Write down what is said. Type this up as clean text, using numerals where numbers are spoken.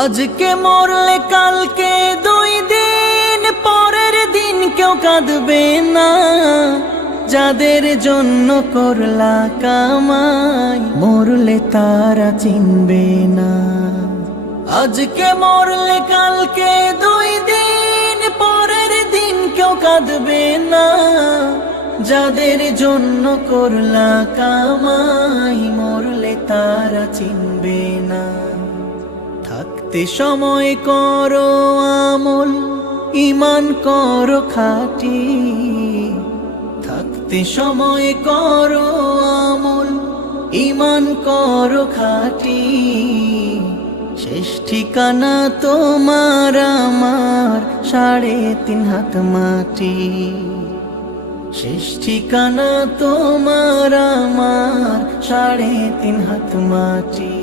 আজকে মরলে কালকে 2 দিন পরের দিন কেউ কাঁদবে না। যাদের জন্য করলা কামাই মরলে তারা চিনবে না। আজকে মরলে কালকে 2 দিন পরের দিন কেউ কাঁদবে না। যাদের জন্য করলা কামাই মরলে তারা চিনবে না। থাকতে সময় করো আমল, ঈমান করো খাঁটি। থাকতে সময় করো আমল, ঈমান করো খাঁটি। শেষ ঠিকানা তোমার আমার 3.5 হাত মাটি। শেষ ঠিকানা তোমার আমার 3.5 হাত মাটি।